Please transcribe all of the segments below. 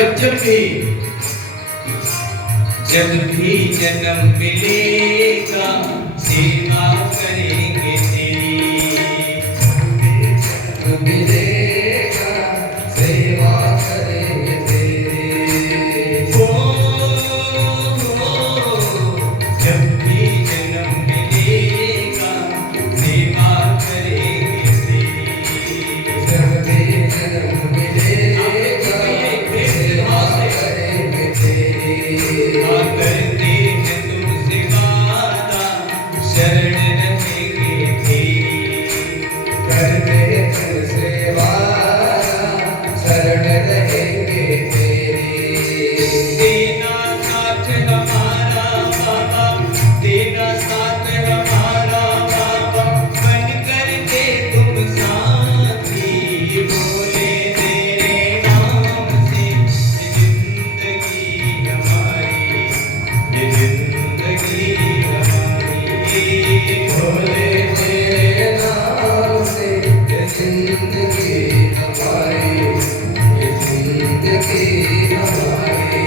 जब भी जन्म मिलेगा सेवा करेंगे तेरी। जन्म मिलेगा सेवा करेंगे तेरी। जब भी जन्म मिलेगा सेवा करेंगे तेरी। जब भी जन्म मिलेगा सेवा करेंगे तेरी। करते हैं तुमसे वादा शरण रहेंगे तेरी। करते हैं तुमसे वादा शरण रहेंगे तेरी। देना साथ हमारा बाबा, देना साथ हमारा बाबा, बन कर के तुम साथी। बोले तेरे नाम से जिंदगी हमारी, ये जिंदगी हमारी। बोले तेरे नाम से ये जिंदगी हमारी, ये जिंदगी हमारी।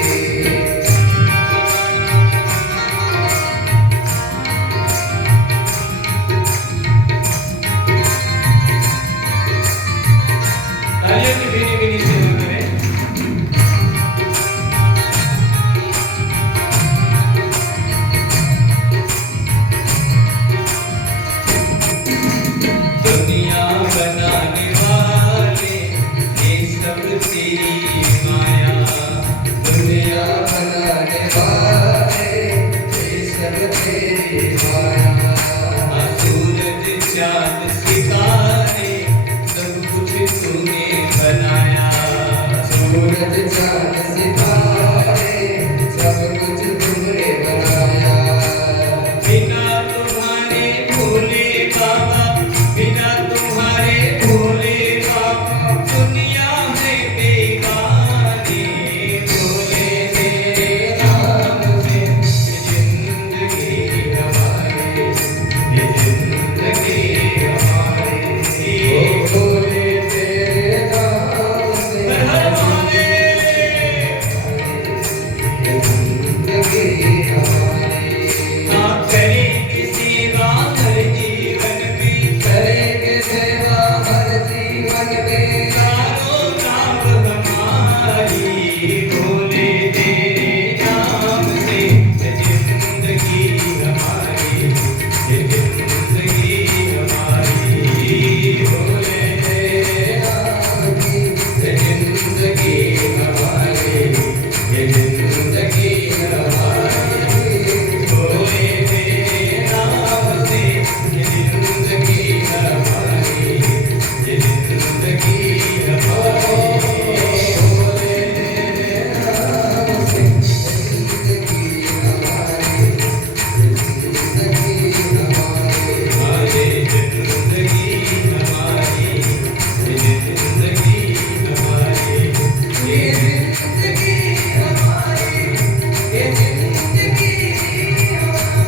तालियों की भीनी भीनी सेवा करें। दुनिया बनाने वाले ये सब तेरी माया। दुनिया बनाने वाले ये सब तेरी माया। सूरज चांद सितारे सब कुछ तूने बनाया। सूरज चांद सितारे सब कुछ तूने बनाया। बिना तुम्हारे भोले बाबा, बिना तुम्हारे भोले बाबा, दुनिया है बेगानी। बोले तेरे नाम से ये जिंदगी हमारी, ये जिंदगी हमारी। बोले तेरे नाम से हर महादेव, ये जिंदगी हमारी। हाँ करेंगे सेवा हर जीवन में, करेंगे सेवा हर जीवन में। चारों नाम हमारी। बोले तेरे नाम से ये जिंदगी हमारी, ये जिंदगी हमारी। बोले तेरे नाम की ये जिंदगी हमारी, ये जिंदगी हमारी। बोले तेरे नाम से ये जिंदगी हमारी, ये जिंदगी हमारी। बोले तेरे नाम से ये जिंदगी हमारी, ये जिंदगी हमारी। हाँ ये जिंदगी हमारी, ये जिंदगी हमारी, ये जिंदगी हमारी, ये जिंदगी हमारी।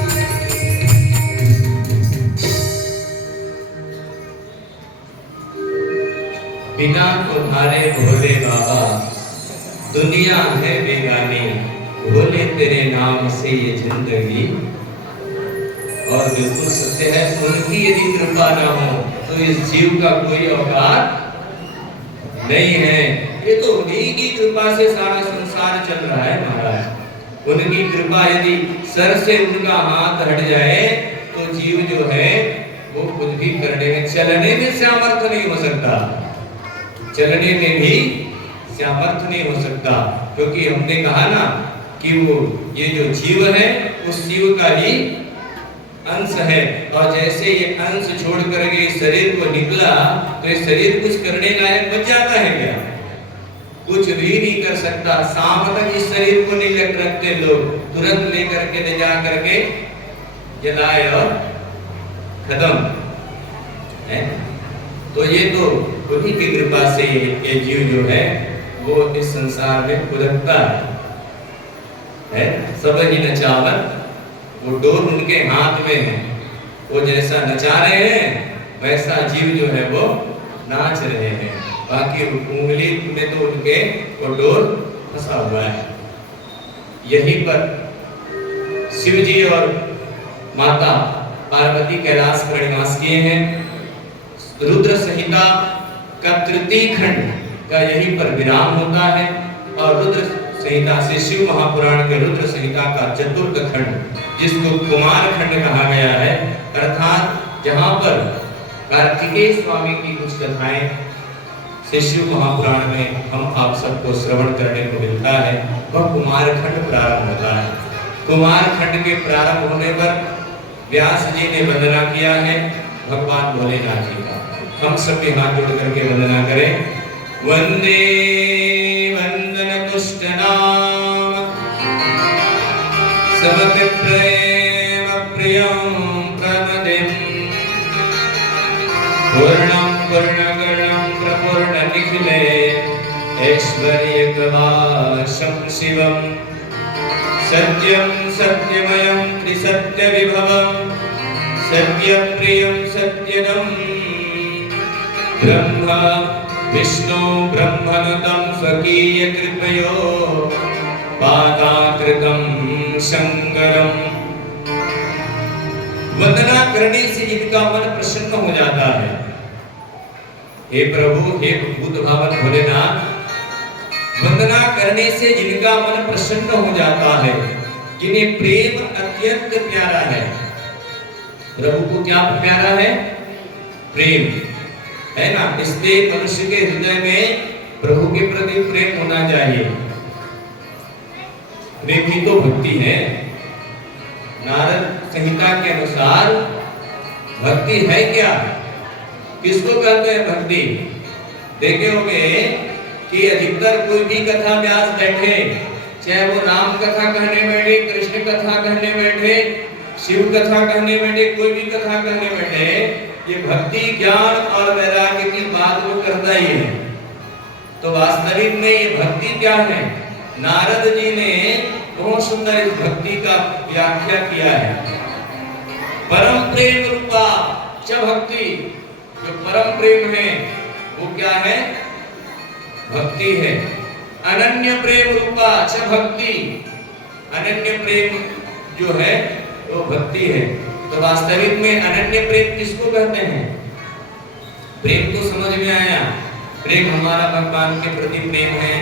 बिना तुम्हारे भोले बाबा दुनिया है बेगानी। भोले तेरे नाम से ये जिंदगी। और बिल्कुल सत्य है, उनकी यदि कृपा ना हो तो इस जीव का कोई औकात नहीं है। ये तो उन्हीं की कृपा से सारा संसार चल रहा है महाराज। उनकी कृपा यदि सर से उनका हाथ हट जाए तो जीव जो है वो कुछ भी करने में, चलने में सामर्थ्य नहीं हो सकता। चलने में भी सामर्थ्य नहीं हो सकता, क्योंकि हमने कहा ना कि वो ये जो जीव है उस जीव का ही अंश है। और जैसे ये अंश छोड़ करके इस शरीर को निकला तो ये शरीर कुछ करने लायक बच जाता है क्या? कुछ भी नहीं कर सकता। सांप तक इस शरीर को नहीं रखते लोग, तुरंत लेकर के ले जा करके जलाए और खत्म है। तो ये तो उन्हीं की कृपा से ये जीव जो है वो इस संसार में फुदकता है। सब ही नचावत, वो डोर उनके हाथ में है। वो जैसा नचा रहे हैं वैसा जीव जो है वो नाच रहे हैं। बाकी उंगली में तो उनके वो डोर फंसा हुआ है। यहीं पर शिव जी और माता पार्वती कैलाश पर निवास किए हैं। रुद्र संहिता का तृतीय खंड का यहीं पर विराम होता है और रुद्र संहिता से शिव महापुराण के रुद्र संहिता का चतुर्थ खंड, जिसको कुमार खंड कहा गया है, अर्थात जहां पर कार्तिकेय स्वामी की कुछ कथाएं से शिव महापुराण में हम आप सबको श्रवण करने को मिलता है, वह कुमार खंड प्रारंभ होता है। कुमार खंड के प्रारंभ होने पर व्यास जी ने वंदना किया है भगवान भोलेनाथ जी का। हम सब भी हाथ जोड़ करके वंदना करें। वंदे वंदन तुष्ट नाम सबके प्रेम प्रियं प्रमदिं पूर्णं पूर्णगुणं प्रपूर्ण निखिले ऐश्वर्य प्रवासं शिवं सत्यं सत्यमयं त्रिसत्य विभवं सत्यप्रियं सत्यदं ब्रह्म विष्णु ब्रह्मनुतं स्वकीय कृपयो पादाकृतं शंकरं। वंदना करने से इनका मन प्रसन्न हो जाता है। हे प्रभु, हे भूत भावन भोलेनाथ, वंदना करने से जिनका मन प्रसन्न हो जाता है, जिन्हें प्रेम अत्यंत प्यारा है। प्रभु को क्या प्यारा है? प्रेम है ना। इसलिए मनुष्य के हृदय में प्रभु के प्रति प्रेम होना चाहिए। प्रेम ही तो भक्ति है। नारद संहिता के अनुसार भक्ति है क्या? किसको कहते हैं भक्ति? देखे होंगे कि अधिकतर कोई भी कथा व्यास बैठे, चाहे वो राम कथा कहने बैठे, कृष्ण कथा कहने बैठे, शिव कथा कहने बैठे, कोई भी कथा कहने बैठे, ये भक्ति ज्ञान और वैराग्य की बात वो करता ही है। तो वास्तविक में ये भक्ति क्या है? नारद जी ने बहुत सुंदर इस भक्ति का व्याख्या किया है। परम प्रेम रूपा च भक्ति, जो परम प्रेम है वो क्या है? भक्ति है। अनन्य प्रेम रूपा च भक्ति, अनन्य प्रेम जो है वो भक्ति है। तो वास्तविक में अनन्य प्रेम किसको कहते हैं? प्रेम तो समझ में आया, प्रेम हमारा भगवान के प्रति प्रेम है,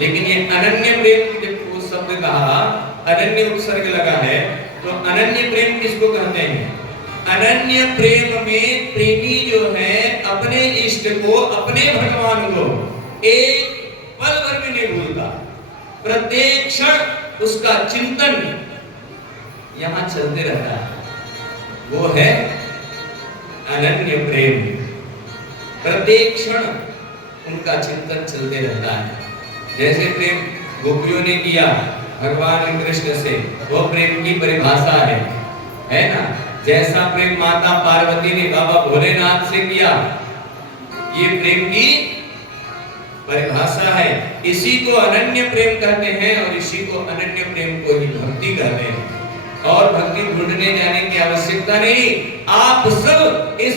लेकिन ये अनन्य प्रेम जब वो शब्द कहा, अनन्य उपसर्ग लगा है, तो अनन्य प्रेम किसको कहते हैं? अनन्य प्रेम में प्रेमी जो है अपने इष्ट को, अपने भगवान को एक पल भर भी नहीं भूलता, प्रत्येक क्षण उसका चिंतन यहाँ चलते रहता है, वो है अनन्य प्रेम। प्रत्येक क्षण उनका चिंतन चलते रहता है। जैसे प्रेम गोपियों ने किया भगवान कृष्ण से, वो प्रेम की परिभाषा है ना। जैसा प्रेम माता पार्वती ने बाबा भोलेनाथ से किया, ये प्रेम की परिभाषा है। इसी को अनन्य प्रेम कहते हैं और इसी को अनन्य प्रेम को ही भक्ति कहते हैं। और भक्ति ढूंढने जाने की आवश्यकता नहीं। आप सब इस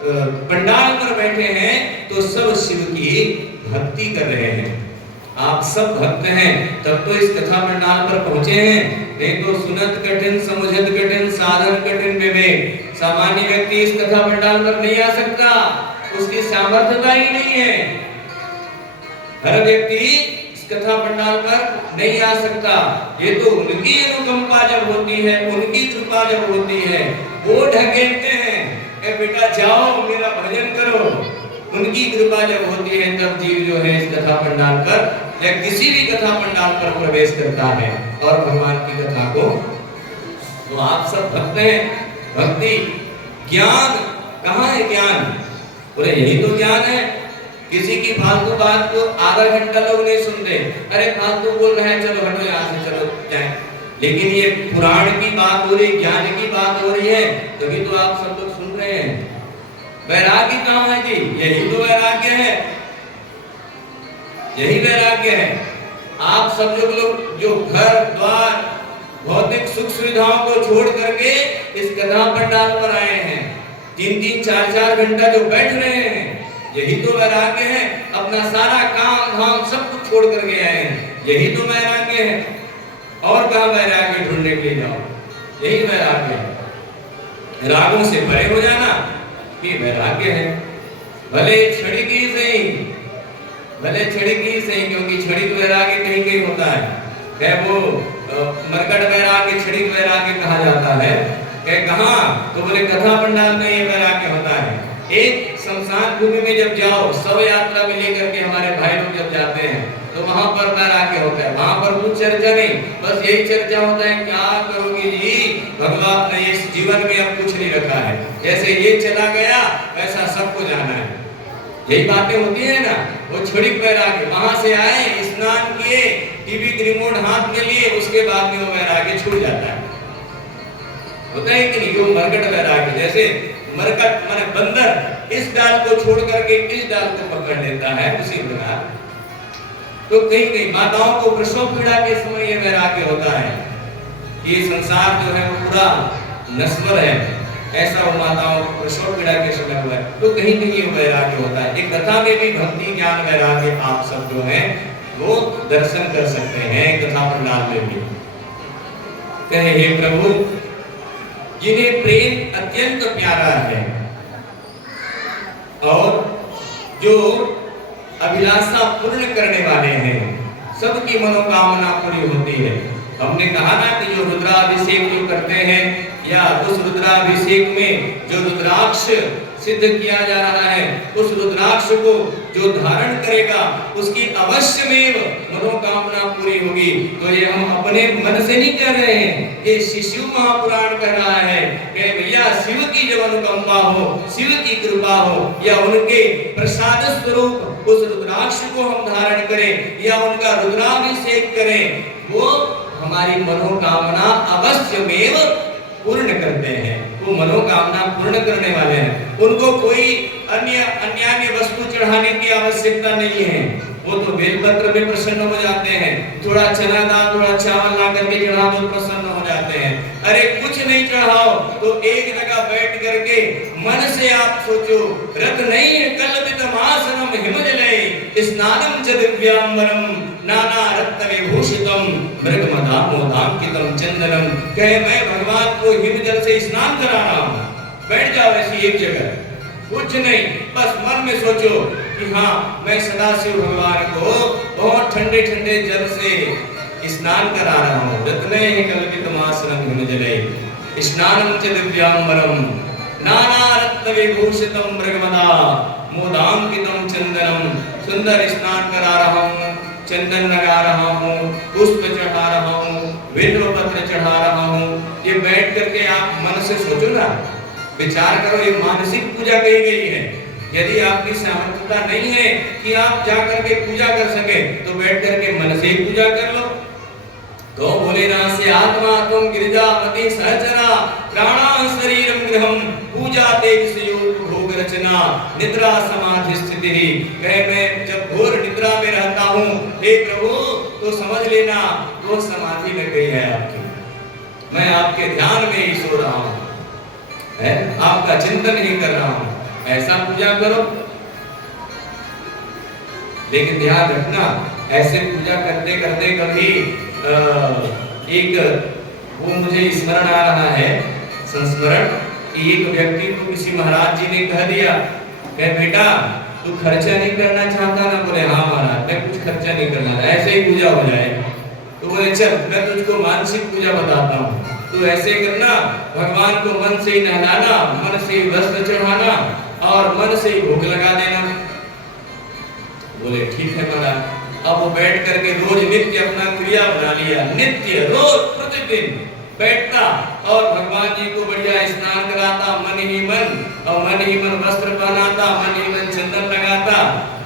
पंडाल पर बैठे हैं तो सब शिव की भक्ति कर रहे हैं। आप सब भक्त हैं तब तो इस कथा पंडाल पर पहुंचे हैं, नहीं तो सुनत कठिन समुझत कठिन साधन कठिन विवेक। सामान्य व्यक्ति इस कथा पंडाल पर नहीं आ सकता, उसकी सामर्थ्यता ही नहीं है। हर व्यक्ति कथा पंडाल पर नहीं आ सकता। ये तो उनकी अनुकंपा जब होती है, उनकी कृपा जब होती है, वो ढकेलते हैं, ए बेटा जाओ मेरा भजन करो। उनकी कृपा जब होती है तब जीव जो है इस कथा पंडाल पर या किसी भी कथा पंडाल पर प्रवेश करता है और भगवान की कथा को। तो आप सब भक्त हैं। भक्ति ज्ञान कहाँ है? ज्ञान बोले यही तो ज्ञान है। किसी की फालतू बात को आधा घंटा लोग नहीं सुनते, अरे फालतू बोल रहे हैं, चलो हटो यहाँ से, चलो जाए। लेकिन ये पुराण की बात हो रही, ज्ञान की बात हो रही है, तभी तो आप सब लोग सुन रहे हैं। वैराग्य कहाँ है जी? यही तो वैराग्य है, यही वैराग्य है। आप सब लोग जो घर द्वार भौतिक सुख सुविधाओं को छोड़ करके इस कथा पंडाल पर आए हैं, 3-3, 4-4 घंटा जो बैठ रहे हैं, यही तो वैराग्य है। अपना सारा काम धाम सब कुछ छोड़ कर के आए हैं, यही तो वैराग्य है। और कहाँ वैराग्य ढूंढने के लिए जाओ, यही वैराग्य है। रागों से परे हो जाना ये वैराग्य है। भले क्षणिक ही सही, भले क्षणिक ही सही, क्योंकि क्षणिक वैराग्य कहीं कहीं होता है वो मरकट वैराग्य, क्षणिक वैराग्य कहा जाता है। कहाँ? तो बोले कथा पंडाल में ये वैराग्य होता है। एक शमशान भूमि में जब जाओ, शव यात्रा में लेकर के हमारे भाई लोग जब जाते हैं तो वहां पर वैराग्य होता है। वहां पर कुछ चर्चा नहीं, बस यही चर्चा होता है क्या करोगे जी, भगवान ने इस जीवन में अब कुछ नहीं रखा है, जैसे ये चला गया ऐसा सबको जाना है। यही बातें होती है ना। वो क्षणिक वैराग्य, वहां से आए, स्नान किए, टीवी की रिमोट हाथ में लिए, उसके बाद में वो वैराग्य छूट जाता है। होता है कि नहीं? वो मरकट वैराग्य, जैसे मरकट माने बंदर इस डाल को छोड़ करके इस डाल को पकड़ लेता है, उसी प्रकार तो कहीं कहीं माताओं को प्रसव पीड़ा के समय ये वैराग्य होता है कि संसार जो है वो पूरा नश्वर है, ऐसा वो माताओं को प्रसव पीड़ा के समय हुआ है। तो कहीं कहीं ये वैराग्य होता है। एक कथा में भी भक्ति ज्ञान वैराग्य आप सब जो है वो दर्शन कर सकते हैं कथा पंडाल में भी। कहे हे प्रभु, जिन्हें प्रेम अत्यंत प्यारा है और जो अभिलाषा पूर्ण करने वाले हैं, सबकी मनोकामना पूरी होती है। हमने कहा ना कि जो रुद्राभिषेक जो करते हैं या उस रुद्राभिषेक में जो रुद्राक्ष सिद्ध किया जा रहा है, उस रुद्राक्ष को जो धारण करेगा उसकी अवश्य में मनोकामना पूरी होगी। तो ये हम अपने मन से नहीं कह रहे हैं, ये शिशु महापुराण कह रहा है कि भैया शिव की जब अनुकंपा हो, शिव की कृपा हो या उनके प्रसाद स्वरूप उस रुद्राक्ष को हम धारण करें या उनका रुद्राभिषेक करें, वो हमारी मनोकामना अवश्य में पूर्ण करते हैं। वो मनोकामना पूर्ण करने वाले हैं, उनको कोई अन्य वस्तु चढ़ाने की आवश्यकता नहीं है। वो तो बेलपत्र में प्रसन्न हो जाते हैं, थोड़ा चना दाल थोड़ा चावल ला करके चढ़ा दो प्रसन्न हो जाते हैं। अरे कुछ नहीं चढ़ाओ तो एक जगह बैठ करके मन से आप सोचो, रत नहीं है कल्पितम आसनम हिमजले स्नानम च दिव्यांबरम नाना रत्न विभूषितम मृगमदा मोदांकितम चंदनम। कहे मैं भगवान को हिमजल से स्नान करा रहा हूं, बैठ जाओ ऐसी एक जगह, कुछ नहीं, बस मन में सोचो कि हाँ मैं सदाशिव भगवान को बहुत ठंडे ठंडे जल से स्नान करा रहा हूँ। रत्ने कल्पितम आसनम हिमजले स्नानम च दिव्यांबरम नाना रत्न विभूषितम मृगमदा मोदांकितम चंदनम। सुंदर स्नान करा रहा हूँ, चंदन लगा रहा हूँ, पुष्प चढ़ा रहा हूँ, बिल्व पत्र चढ़ा रहा हूँ। ये बैठ करके आप मन से सोचो ना, विचार करो, ये मानसिक पूजा कही गई है। यदि आपकी सामर्थ्यता नहीं है कि आप जा करके पूजा कर सके तो बैठ करके मन से ही पूजा कर लो। तो भोलेनाथ से आत्मा तुम गिरिजा मति सहचरा प्राणा शरीरम गृहम पूजा तेज योग भोग रचना निद्रा समाधि स्थिति। कहे मैं जब घोर निद्रा में रहता हूँ हे प्रभु तो समझ लेना वो समाधि लग गई है आपकी, मैं आपके ध्यान में ही सो रहा हूँ, है आपका चिंतन ही कर रहा हूँ। ऐसा पूजा करो। लेकिन ध्यान रखना, ऐसे पूजा करते करते कभी एक वो मुझे स्मरण आ रहा है, संस्मरण, कि एक व्यक्ति को किसी महाराज जी ने कह दिया, कहे बेटा तू खर्चा नहीं करना चाहता ना? बोले हाँ महाराज मैं कुछ खर्चा नहीं करना, ऐसे ही पूजा हो जाए। तो बोले चल मैं तुझको मानसिक पूजा बताता हूँ, तू ऐसे करना, भगवान को मन से ही नहलाना, मन से ही वस्त्र चढ़ाना और मन से ही भोग लगा देना। बोले ठीक है महाराज। अब वो बैठ करके रोज नित्य अपना क्रिया बना लिया, नित्य रोज प्रतिदिन बैठता और भगवान जी को बढ़िया स्नान कराता मन ही मन, और मन ही मन वस्त्र पहनाता, मन ही मन चंदन लगाता,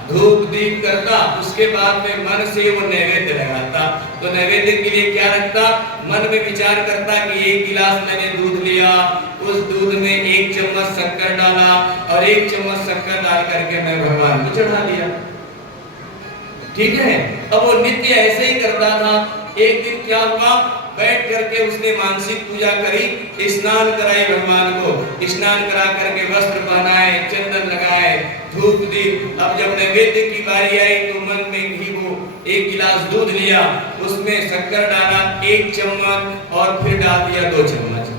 धूप दीप करता। उसके बाद में मन से वो नैवेद्य लगाता। तो नैवेद्य के लिए क्या रखता? मन में विचार करता कि एक गिलास मैंने दूध लिया, उस दूध में 1 चम्मच शक्कर डाला और 1 चम्मच शक्कर डाल करके मैं भगवान को चढ़ा दिया। ठीक है। अब वो नित्य ऐसे ही करता था। एक दिन क्या हुआ, बैठ करके उसने मानसिक पूजा करी, स्नान कराई भगवान को, स्नान करा करके वस्त्र पहनाए, चंदन लगाए, धूप दी। अब जब नैवेद्य की बारी आई तो मन में ही वो एक गिलास दूध लिया, उसमें शक्कर डाला 1 चम्मच और फिर डाल दिया 2 चम्मच।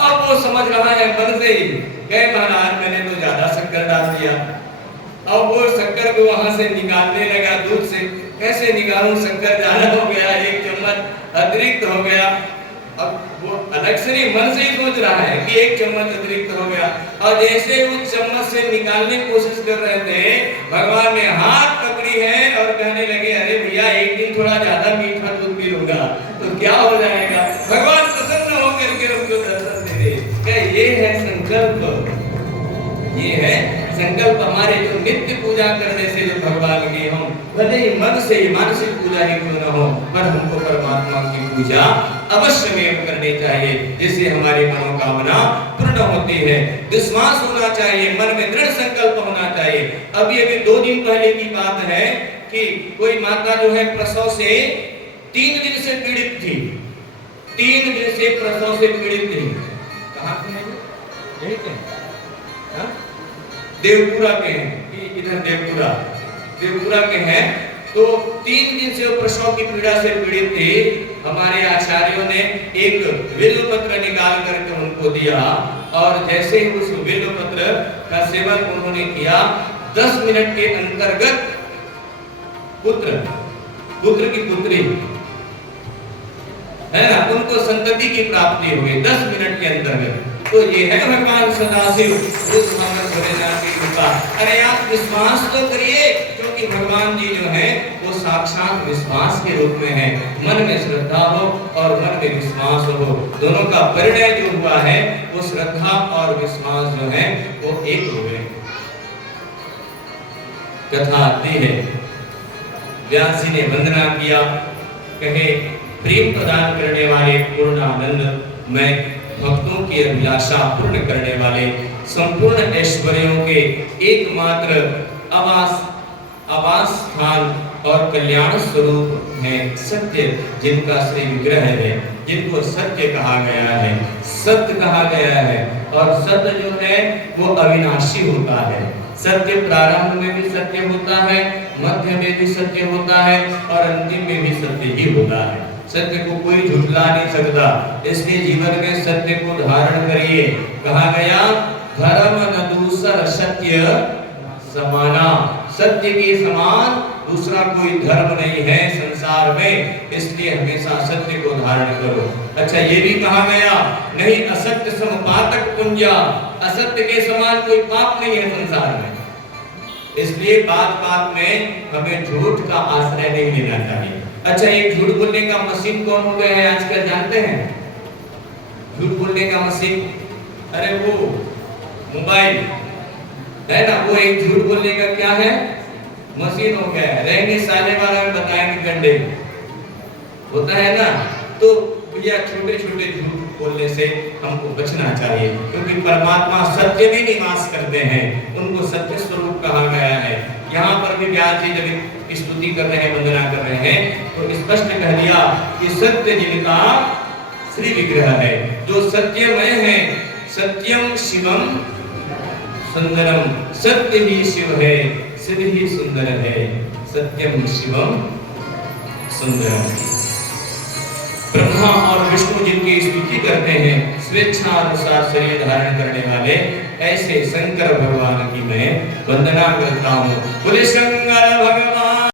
अब वो समझ रहा है मन से ही, कहे महाराज मैंने तो ज्यादा शक्कर डाल दिया। अब वो शक्कर को वहां से निकालने लगा दूध से, कैसे निकालूं, शक्कर ज्यादा हो गया, 1 चम्मच अतिरिक्त हो गया। अब वो अलग से नहीं, मन से ही सोच रहा है कि 1 चम्मच अतिरिक्त हो गया। और जैसे उस चम्मच से निकालने की कोशिश कर रहे थे, भगवान ने हाथ पकड़ी है और कहने लगे अरे भैया एक दिन थोड़ा ज्यादा मीठा दूध पी लूंगा तो क्या हो जाएगा। भगवान प्रसन्न होकर के उनको दर्शन दे रहे। क्या ये है संकल्प, ये है संकल्प। हमारे जो नित्य पूजा करने से जो भगवान की हम भले ही मन से ही मानसिक पूजा ही क्यों न हो, पर हमको परमात्मा की पूजा अवश्य में करनी चाहिए, जिससे हमारी मनोकामना पूर्ण होती है। विश्वास होना चाहिए, मन में दृढ़ संकल्प होना चाहिए। अभी 2 दिन पहले की बात है कि कोई माता जो है प्रसव से 3 दिन से पीड़ित थी, 3 दिन से प्रसव से पीड़ित थी। कहां के हैं? यही के हैं, देवपुरा के हैं, इधर देवपुरा के हैं। तो 3 दिन से वो प्रसव की पीड़ा से पीड़ित थी। हमारे आचार्यों ने एक बिल्व पत्र निकाल करके उनको दिया और जैसे ही उस बिल्व पत्र का सेवन उन्होंने किया, 10 मिनट के अंतर्गत पुत्र की पुत्री है ना, उनको संतति की प्राप्ति हो गई 10 मिनट के अंतर्गत। तो ये है भगवान सदाशिव भोलेनाथ की कृपा। अरे आप विश्वास तो करिए, क्योंकि भगवान जी जो है वो साक्षात विश्वास के रूप में है। मन में श्रद्धा हो और मन में विश्वास हो, दोनों का परिणय जो हुआ है वो श्रद्धा और विश्वास जो है वो एक हो गए। कथा आती है, व्यास जी ने वंदना किया, कहे प्रेम प्रदान करने वाले पूर्णानंद, मैं भक्तों की अभिलाषा पूर्ण करने वाले, संपूर्ण ऐश्वर्यों के एकमात्र आवास स्थान और कल्याण स्वरूप है सत्य, जिनका श्री विग्रह है, जिनको सत्य कहा गया है, सत्य कहा गया है। और सत्य जो है वो अविनाशी होता है। सत्य प्रारंभ में भी सत्य होता है, मध्य में भी सत्य होता है और अंतिम में भी सत्य ही होता है। सत्य को कोई झुठला नहीं सकता, इसलिए जीवन में सत्य को धारण करिए। कहा गया धर्म न दूसर सत्य समाना, सत्य के समान दूसरा कोई धर्म नहीं है संसार में, इसलिए हमेशा सत्य को धारण करो। अच्छा, ये भी कहा गया नहीं असत्य समपातक पुंजा, असत्य के समान कोई पाप नहीं है संसार में, इसलिए बात में हमें झूठ का आश्रय नहीं लेना चाहिए। अच्छा, एक झूठ बोलने का मशीन कौन हो गया है आजकल, जानते हैं? झूठ बोलने का मशीन, अरे वो मोबाइल है ना, वो एक झूठ बोलने का क्या है, मशीन हो गया है। रहेंगे साले वाला में बताएंगे गंडे होता है ना। तो भैया छोटे छोटे झूठ बोलने से हमको बचना चाहिए, क्योंकि परमात्मा सत्य में निवास करते हैं, उनको सत्य स्वरूप कहा गया है। यहाँ पर भी व्यास जी जब स्तुति कर रहे हैं, वंदना कर रहे हैं, तो स्पष्ट कह दिया कि सत्य जिनका श्री विग्रह है, जो सत्यमय है, सत्यम शिवम सुंदरम, सत्य ही शिव है, शिव ही सुंदर है, सत्यम शिवम सुंदरम। ब्रह्मा और विष्णु जिनकी स्तुति करते हैं, स्वेच्छा अनुसार शरीर धारण करने वाले ऐसे शंकर भगवान की मैं वंदना करता हूँ। बोले शंकर भगवान